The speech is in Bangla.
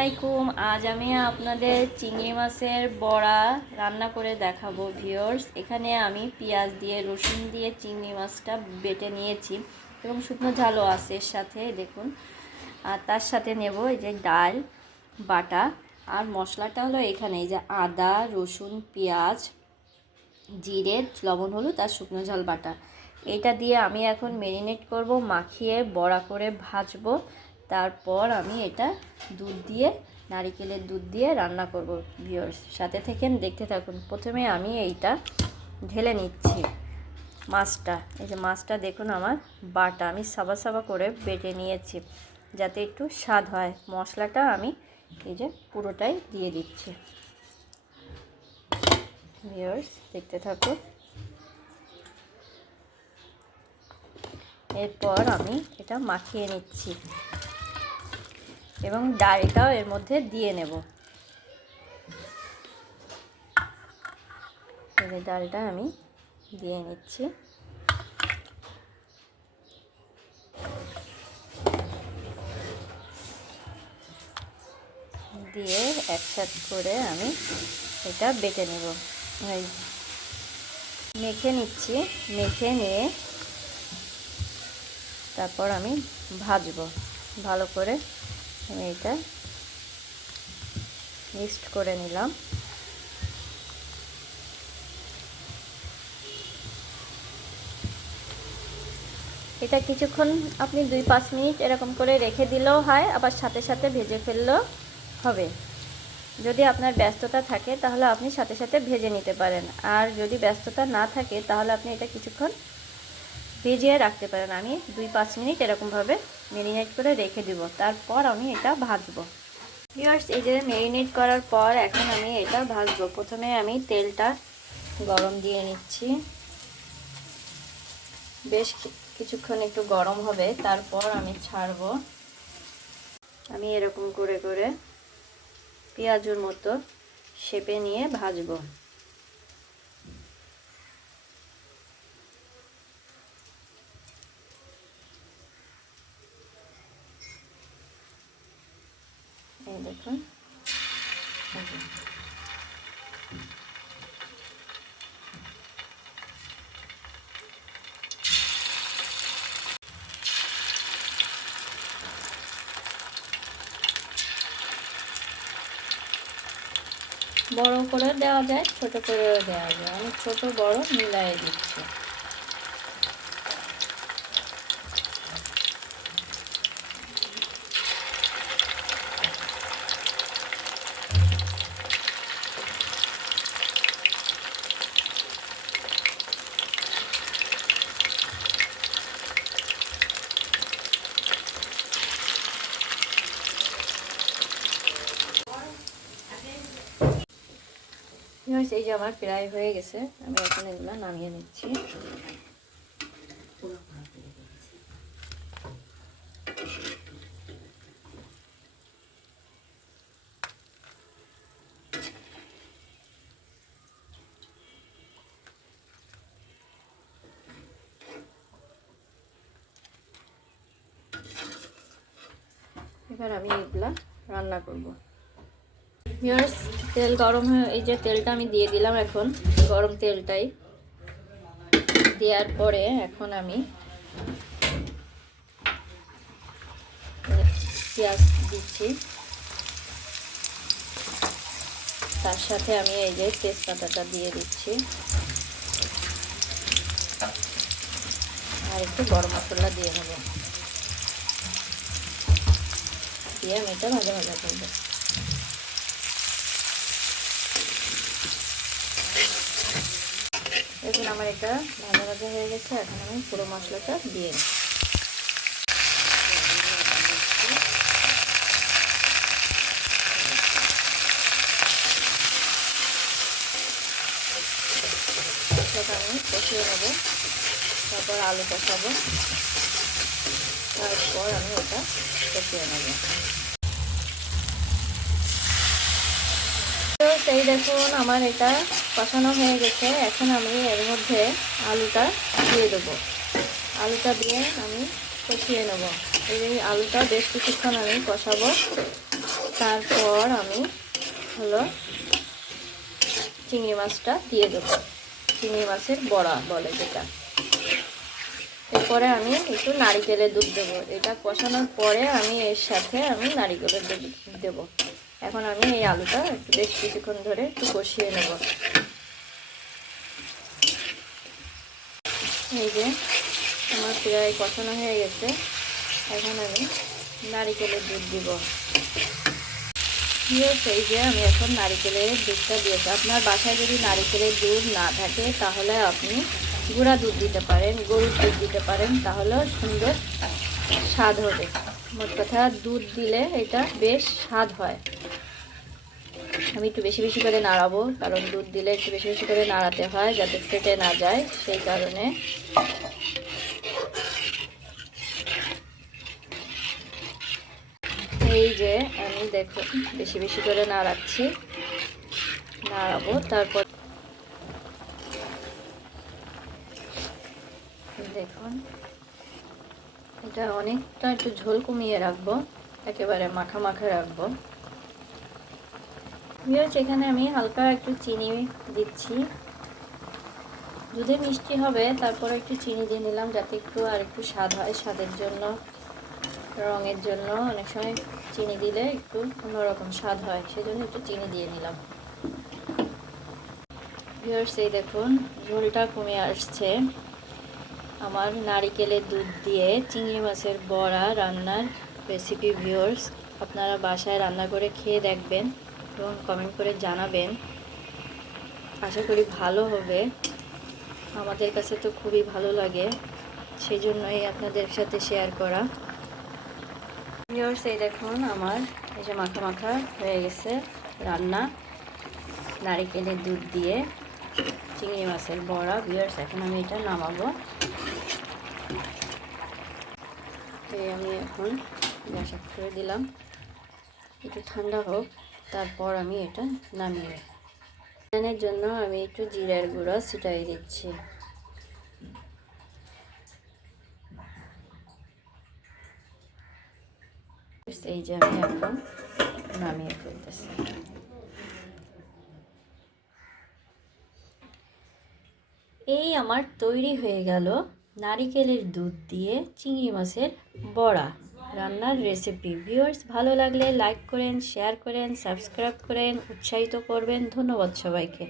আলাইকুম। আজ আমি আপনাদের চিংড়ি মাছের বড়া রান্না করে দেখাবো ভিউয়ার্স। এখানে আমি পেঁয়াজ দিয়ে রসুন দিয়ে চিংড়ি মাছটা বেটে নিয়েছি এবং শুকনো ঝালও আছে এর সাথে, দেখুন। আর তার সাথে নেব এই যে ডাল বাটা, আর মশলাটা হলো এখানে এই যে আদা রসুন পেঁয়াজ জিরে লবণ হলুদ আর শুকনো ঝাল বাটা। এটা দিয়ে আমি এখন ম্যারিনেট করব, মাখিয়ে বড়া করে ভাজবো। তারপর আমি এটা দুধ দিয়ে, নারিকেলের দুধ দিয়ে রান্না করব ভিউয়ার্স। সাথে থেকেন, দেখতে থাকুন। প্রথমে আমি এইটা ঢেলে নিচ্ছি মাছটা। এই যে মাছটা দেখুন আমার বাটা, আমি সাবা সাবা করে বেটে নিয়েছি যাতে একটু স্বাদ হয়। মশলাটা আমি এই যে পুরোটাই দিয়ে দিচ্ছি ভিউয়ার্স, দেখতে থাকুন। এরপর আমি এটা মাখিয়ে নিচ্ছি এবং ডালটাও এর মধ্যে দিয়ে নেব। এই ডালটা আমি দিয়ে নিচ্ছি। দিয়ে একসাথে করে আমি এটা বেটে নেব। মেখে নিচ্ছি, মেখে নিয়ে তারপর আমি ভাজবো ভালো করে। আমি এটা মিক্সড করে নিলাম। এটা কিছুক্ষণ আপনি 2-5 মিনিট এরকম করে রেখে দিলেও হয়, আবার সাথে সাথে ভেজে ফেললেও হবে। যদি আপনার ব্যস্ততা থাকে তাহলে আপনি সাথে সাথে ভেজে নিতে পারেন, আর যদি ব্যস্ততা না থাকে তাহলে আপনি এটা কিছুক্ষণ ভিজিয়ে রাখতে পারেন। আমি 2-5 মিনিট এরকমভাবে ম্যারিনেট করে রেখে দিব, তারপর আমি এটা ভাজবো ভিউয়ার্স। এই যে ম্যারিনেট করার পর এখন আমি এটা ভাজবো। প্রথমে আমি তেলটা গরম দিয়ে নিচ্ছি, বেশ কিছুক্ষণ একটু গরম হবে, তারপর আমি ছাড়বো। আমি এরকম করে করে পেঁয়াজুর মতো শেপে নিয়ে ভাজবো। এই দেখুন, বড় করে দেওয়া যায়, ছোট করেও দেওয়া যায়। আমি ছোট বড় মিলাই দিচ্ছি। এই যে আমার প্রায় হয়ে গেছে, আমি এখন এগুলো নামিয়ে নিচ্ছি। এবার আমি এগুলা রান্না করব ভিউয়ার্স। তেল গরম হয়ে, এই যে তেলটা আমি দিয়ে দিলাম এখন, গরম তেলটাই দেওয়ার পরে এখন আমি পেঁয়াজ দিচ্ছি, তার সাথে আমি এই যে তেজপাতাটা দিয়ে দিচ্ছি, আর একটু গরম মশলা দিয়ে নেব। দিয়ে আমি এটা ভাজা ভাজা করবো। এখন আমার এটা ভাজা ভাজা হয়ে গেছে, এখন আমি পুরো মশলাটা দিয়ে নিই। মশলাটা আমি কষিয়ে নেব, তারপর আলু কষাবো, তারপর আমি এটা কষিয়ে নেব। এই দেখুন আমার এটা কষানো হয়ে গেছে। এখন আমি এর মধ্যে আলুটা দিয়ে দেবো। আলুটা দিয়ে আমি কষিয়ে নেব। এই আলুটা বেশ কিছুক্ষণ আমি কষাবো। তারপর আমি হলো চিংড়ি মাছটা দিয়ে দেবো, চিংড়ি মাছের বড়া বলে যেটা। এরপরে আমি একটু নারিকেলের দুধ দেবো। এটা কষানোর পরে আমি এর সাথে নারিকেলের দুধ দেবো। এখন আমি এই আলুটা একটু বেশ কিছুক্ষণ ধরে একটু কষিয়ে নেব। এই যে আমার প্রায় কষানো হয়ে গেছে, এখন আমি নারিকেলের দুধ দিব। এই যে আমি এখন নারিকেলের দুধটা দিয়েছি। আপনার বাসায় যদি নারিকেলের দুধ না থাকে তাহলে আপনি গুঁড়া দুধ দিতে পারেন, গরুর দুধ দিতে পারেন, তাহলেও সুন্দর স্বাদ হবে। মোট কথা দুধ দিলে এটা বেশ স্বাদ হয়। আমি একটু বেশি বেশি করে নাড়াবো, কারণ দুধ দিলে একটু বেশি বেশি করে নাড়াতে হয় যাতে ফেটে না যায়, সেই কারণে। এই যে আমি দেখো বেশি বেশি করে নাড়াবো। তারপর দেখুন এটা অনেকটা একটু ঝোল কমিয়ে রাখবো, একেবারে মাখা মাখা রাখবো। এখানে আমি হালকা একটু চিনি দিচ্ছি। দুধে মিষ্টি হবে, তারপরে একটু চিনি দিয়ে নিলাম যাতে একটু আর একটু স্বাদ হয়, স্বাদের জন্য, রঙের জন্য অনেক সময় চিনি দিলে একটু অন্যরকম স্বাদ হয়, সেজন্য একটু চিনি দিয়ে নিলাম। ভিউয়ার্স এই দেখুন ঝোলটা কমে আসছে। আমার নারিকেলের দুধ দিয়ে চিংড়ি মাছের বড়া রান্নার রেসিপি। ভিউয়ার্স আপনারা বাসায় রান্না করে খেয়ে দেখবেন এবং কমেন্ট করে জানাবেন। আশা করি ভালো হবে, আমাদের কাছে তো খুবই ভালো লাগে, সেই জন্যই আপনাদের সাথে শেয়ার করা। ভিউয়ার্স এই দেখুন আমার এই যে মাখা মাখা হয়ে গেছে রান্না নারিকেলের দুধ দিয়ে চিংড়ি মাছের বড়া। ভিউয়ার্স এখন আমি এটা নামাবো। আমি এখন গ্যাস অফ করে দিলাম, একটু ঠান্ডা হোক, তারপর আমি এটা নামিয়ে এর জন্য আমি একটু জিরার গুঁড়া ছিটাই দিচ্ছি। এই যে আমি এখন নামিয়ে ফেলতেছি। এই আমার তৈরি হয়ে গেল নারিকেলের দুধ দিয়ে চিংড়ি মাছের বড়া রান্নার রেসিপি। ভিউয়ার্স ভালো লাগলে লাইক করেন, শেয়ার করেন, সাবস্ক্রাইব করেন, উৎসাহিত করবেন। ধন্যবাদ সবাইকে।